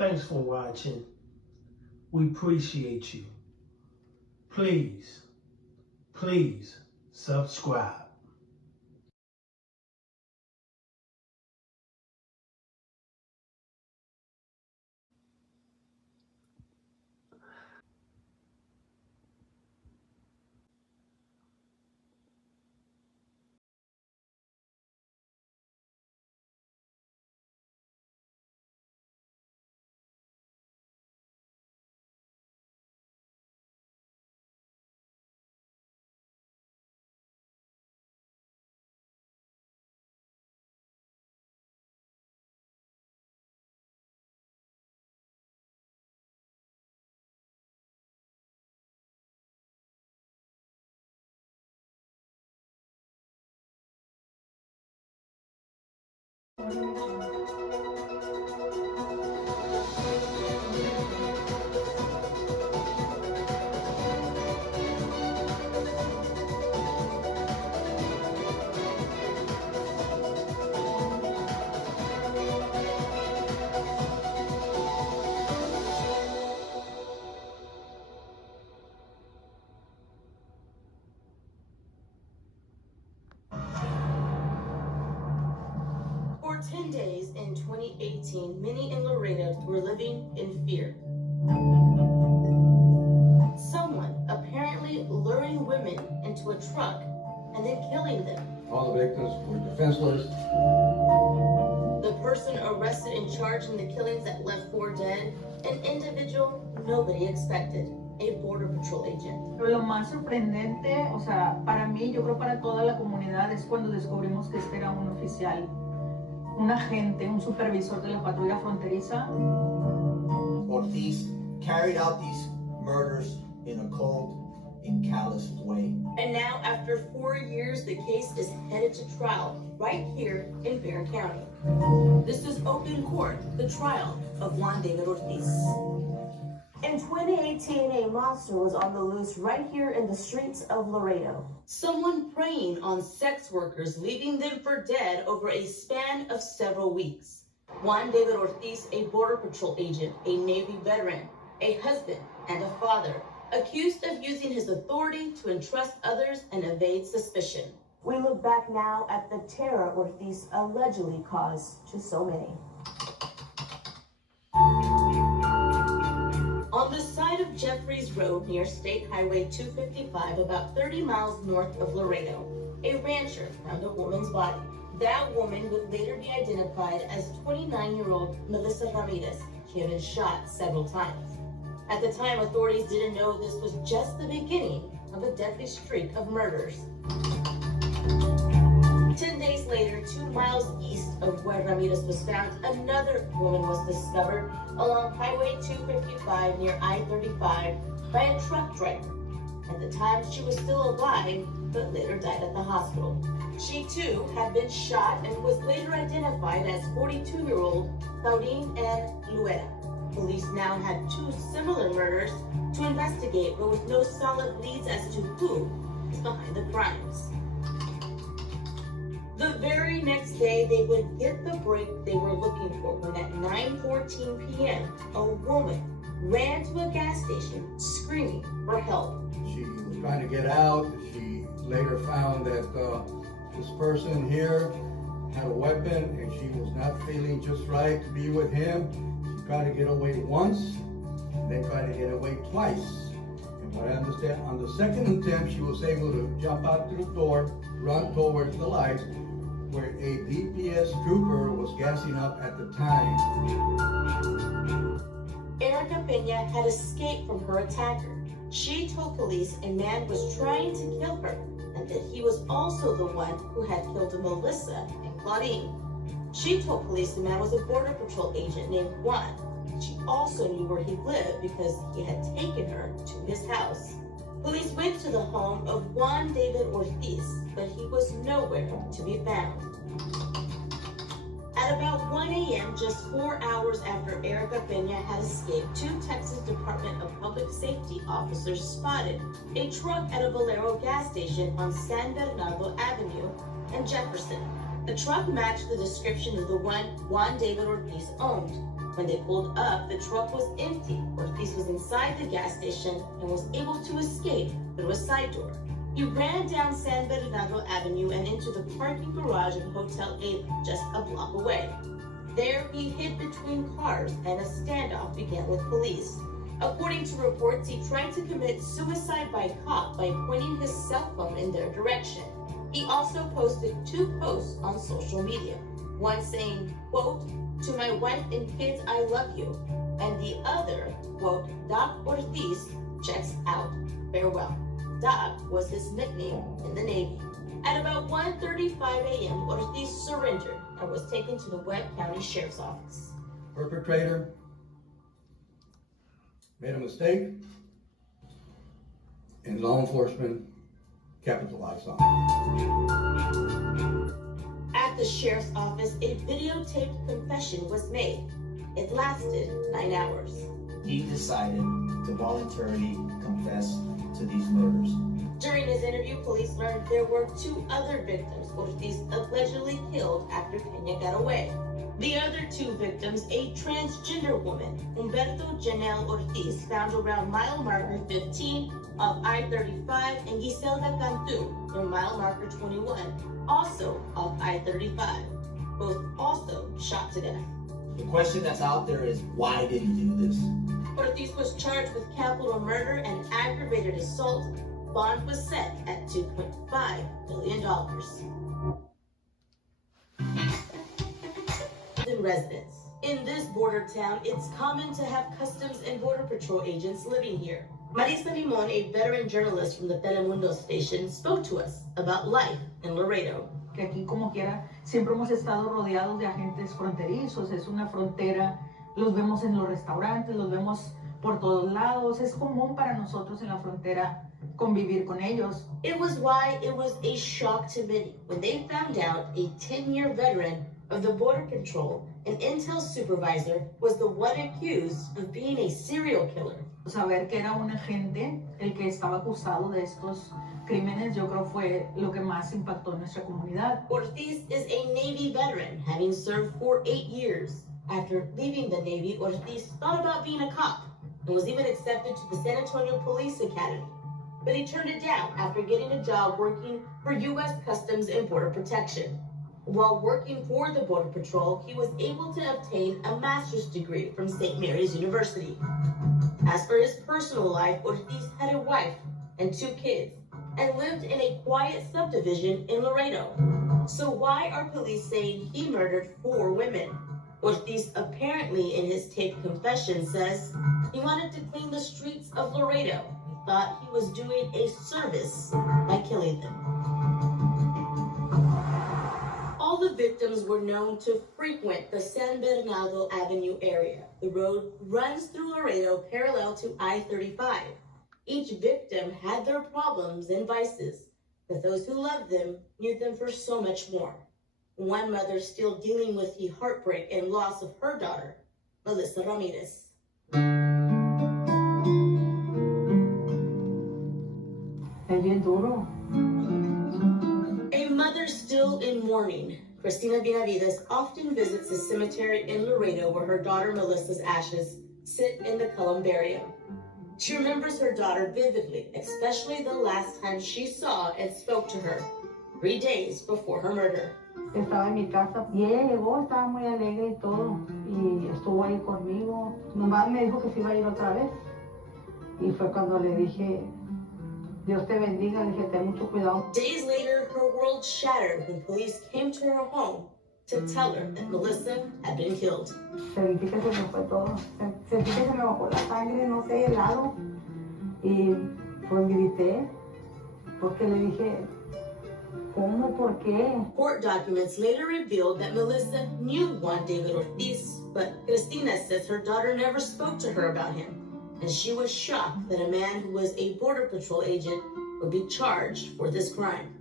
Thanks for watching. We appreciate you. Please subscribe. For 10 days in 2018, many in Laredo were living in fear. Someone apparently luring women into a truck and then killing them. All the victims were defenseless. The person arrested and charged in the killings that left 4 dead, an individual nobody expected, a Border Patrol agent. Pero lo más sorprendente, o sea, para mí, yo creo para toda la comunidad, es cuando descubrimos que este era un oficial, un agente, un supervisor de la patrulla fronteriza. Ortiz carried out these murders in a cold and callous way. And now, after 4 years, the case is headed to trial right here in Barron County. This is open court, the trial of Juan David Ortiz. In 2018, a monster was on the loose right here in the streets of Laredo. Someone preying on sex workers, leaving them for dead over a span of several weeks. Juan David Ortiz, a Border Patrol agent, a Navy veteran, a husband, and a father, accused of using his authority to entrust others and evade suspicion. We look back now at the terror Ortiz allegedly caused to so many. On the side of Jeffries Road near State Highway 255, about 30 miles north of Laredo, a rancher found a woman's body. That woman would later be identified as 29-year-old Melissa Ramirez. She had been shot several times. At the time, authorities didn't know this was just the beginning of a deadly streak of murders. 10 days later, 2 miles east of where Ramirez was found, another woman was discovered along Highway 255 near I-35 by a truck driver. At the time, she was still alive, but later died at the hospital. She too had been shot and was later identified as 42-year-old Claudine N. Luera. Police now had 2 similar murders to investigate, but with no solid leads as to who is behind the crimes. The very next day, they would get the break they were looking for when at 9:14 p.m., a woman ran to a gas station screaming for help. She was trying to get out. She later found that this person here had a weapon and she was not feeling just right to be with him. She tried to get away once, and then tried to get away twice. And what I understand, on the second attempt, she was able to jump out through the door, run towards the lights, where a DPS trooper was gassing up at the time. Erica Peña had escaped from her attacker. She told police a man was trying to kill her and that he was also the one who had killed Melissa and Claudine. She told police the man was a Border Patrol agent named Juan. She also knew where he lived because he had taken her to his house. Police went to the home of Juan David Ortiz, but he was nowhere to be found. At about 1 a.m., just 4 hours after Erica Peña had escaped, 2 Texas Department of Public Safety officers spotted a truck at a Valero gas station on San Bernardo Avenue and Jefferson. The truck matched the description of the one Juan David Ortiz owned, When they pulled up, the truck was empty. Ortiz was inside the gas station and was able to escape through a side door. He ran down San Bernardo Avenue and into the parking garage of Hotel A just a block away. There, he hid between cars and a standoff began with police. According to reports, he tried to commit suicide by cop by pointing his cell phone in their direction. He also posted 2 posts on social media, one saying, quote, "To my wife and kids, I love you," and the other, quote, "Doc Ortiz checks out, farewell." Doc was his nickname in the Navy. At about 1:35 a.m., Ortiz surrendered and was taken to the Webb County Sheriff's Office. Perpetrator made a mistake, and law enforcement capitalized on it. At the sheriff's office, a videotaped confession was made. It lasted 9 hours. He decided to voluntarily confess to these murders. During his interview, police learned there were 2 other victims Ortiz allegedly killed after Peña got away. The other 2 victims, a transgender woman, Humberto Janelle Ortiz, found around mile marker 15 of I-35, and Giselda Cantu near mile marker 21, also off I-35, both also shot to death. The question that's out there is, why did he do this? Ortiz was charged with capital murder and aggravated assault. Bond was set at $2.5 million. Residents. In this border town, it's common to have Customs and Border Patrol agents living here. Marisa Limon, a veteran journalist from the Telemundo station, spoke to us about life in Laredo. Que aquí como quiera siempre hemos estado rodeados de agentes fronterizos, es una frontera, los vemos en los restaurantes, los vemos por todos lados, es común para nosotros en la frontera convivir con ellos. It was why it was a shock to many when they found out a 10-year veteran of the Border Patrol, an intel supervisor, was the one accused of being a serial killer. Saber que era un agente el que estaba acusado de estos crímenes, yo creo fue lo que más impactó en nuestra comunidad. Ortiz is a Navy veteran, having served for 8 years. After leaving the Navy, Ortiz thought about being a cop and was even accepted to the San Antonio Police Academy. But he turned it down after getting a job working for U.S. Customs and Border Protection. While working for the Border Patrol, he was able to obtain a master's degree from St. Mary's University. As for his personal life, Ortiz had a wife and 2 kids and lived in a quiet subdivision in Laredo. So why are police saying he murdered 4 women? Ortiz apparently in his taped confession says he wanted to clean the streets of Laredo. He thought he was doing a service by killing them. All the victims were known to frequent the San Bernardo Avenue area. The road runs through Laredo parallel to I-35. Each victim had their problems and vices, but those who loved them knew them for so much more. One mother still dealing with the heartbreak and loss of her daughter, Melissa Ramirez. Es bien duro. A mother still in mourning, Cristina Benavides often visits the cemetery in Laredo where her daughter Melissa's ashes sit in the columbarium. She remembers her daughter vividly, especially the last time she saw and spoke to her, 3 days before her murder. Estaba en mi casa y ella llegó, estaba muy alegre y todo, y estuvo ahí conmigo. Nomás me dijo que se iba a ir otra vez. Y fue cuando le dije, Dios te bendiga, le dije, ten mucho cuidado. Days later, her world shattered when police came to her home to tell her that Melissa had been killed. Sentí que se me fue todo, sentí que se me bajó la sangre, no sé, helado. Y pues grité, porque le dije, ¿cómo? ¿Por qué? Court documents later revealed that Melissa knew Juan David Ortiz, but Cristina says her daughter never spoke to her about him, and she was shocked that a man who was a Border Patrol agent would be charged for this crime.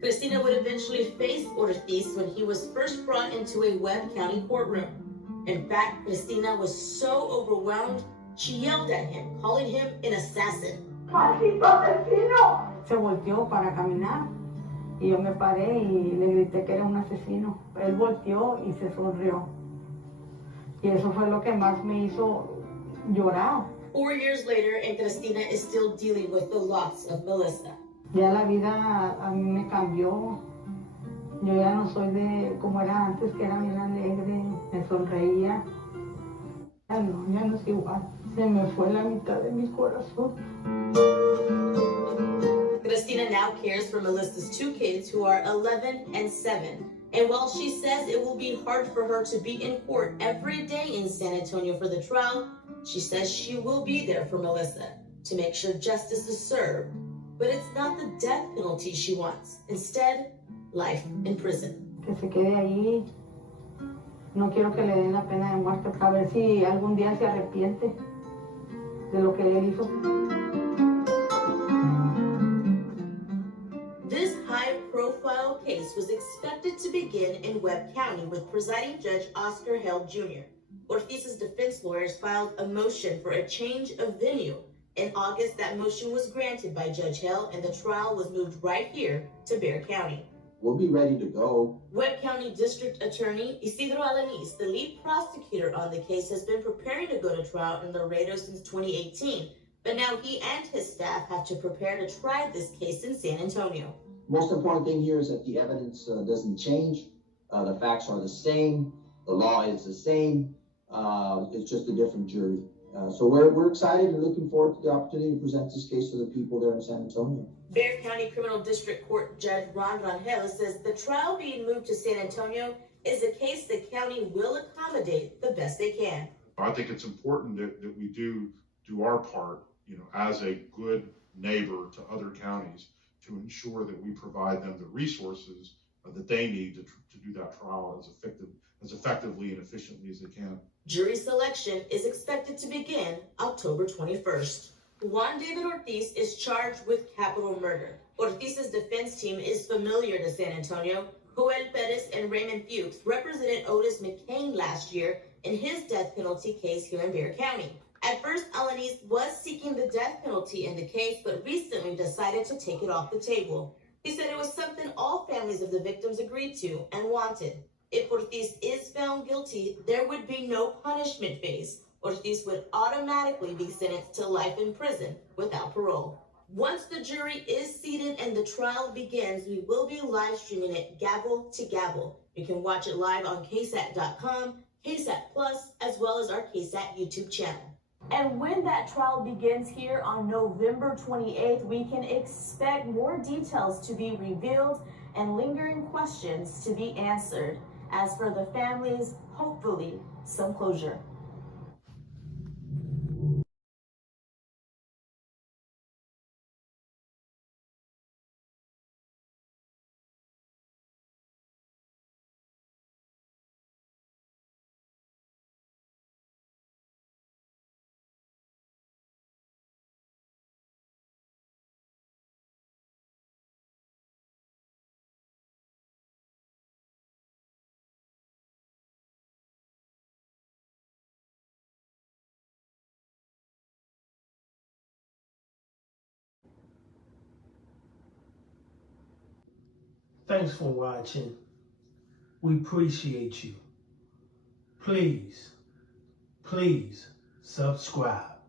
Cristina would eventually face Ortiz when he was first brought into a Webb County courtroom. In fact, Cristina was so overwhelmed, she yelled at him, calling him an assassin. ¡Maldito asesino! Se volteó para caminar. Y yo me paré y le grité que era un asesino. Él volteó y se sonrió. Y eso fue lo que más me hizo llorar. 4 years later, and Cristina is still dealing with the loss of Melissa. Ya la vida a mí me cambió. Yo ya no soy de como era antes, que era bien alegre, me sonreía. Ya no es igual. Se me fue la mitad de mi corazón. Cristina now cares for Melissa's 2 kids who are 11 and 7. And while she says it will be hard for her to be in court every day in San Antonio for the trial, she says she will be there for Melissa to make sure justice is served. But it's not the death penalty she wants. Instead, life in prison. Que se quede ahí. No quiero que le den la pena de muerte. A ver si algún día se arrepiente de lo que él hizo. This high-profile case was expected to begin in Webb County with presiding Judge Oscar Held Jr. Ortiz's defense lawyers filed a motion for a change of venue. In August, that motion was granted by Judge Held, and the trial was moved right here to Bexar County. We'll be ready to go. Webb County District Attorney Isidro Alanis, the lead prosecutor on the case, has been preparing to go to trial in Laredo since 2018. But now he and his staff have to prepare to try this case in San Antonio. Most important thing here is that the evidence doesn't change. The facts are the same. The law is the same. It's just a different jury. So we're excited and looking forward to the opportunity to present this case to the people there in San Antonio. Bexar County Criminal District Court Judge Juan says the trial being moved to San Antonio is a case the county will accommodate the best they can. I think it's important that we do our part, as a good neighbor to other counties, to ensure that we provide them the resources that they need to do that trial as effectively and efficiently as they can. Jury selection is expected to begin October 21st. Juan David Ortiz is charged with capital murder. Ortiz's defense team is familiar to San Antonio. Joel Perez and Raymond Fuchs represented Otis McCain last year in his death penalty case here in Bexar County. At first, Alanis was seeking the death penalty in the case, but recently decided to take it off the table. He said it was something all families of the victims agreed to and wanted. If Ortiz is found guilty, there would be no punishment phase. Ortiz would automatically be sentenced to life in prison without parole. Once the jury is seated and the trial begins, we will be live streaming it gavel to gavel. You can watch it live on ksat.com, KSAT Plus, as well as our KSAT YouTube channel. And when that trial begins here on November 28th, we can expect more details to be revealed and lingering questions to be answered. As for the families, hopefully some closure. Thanks for watching. We appreciate you. Please subscribe.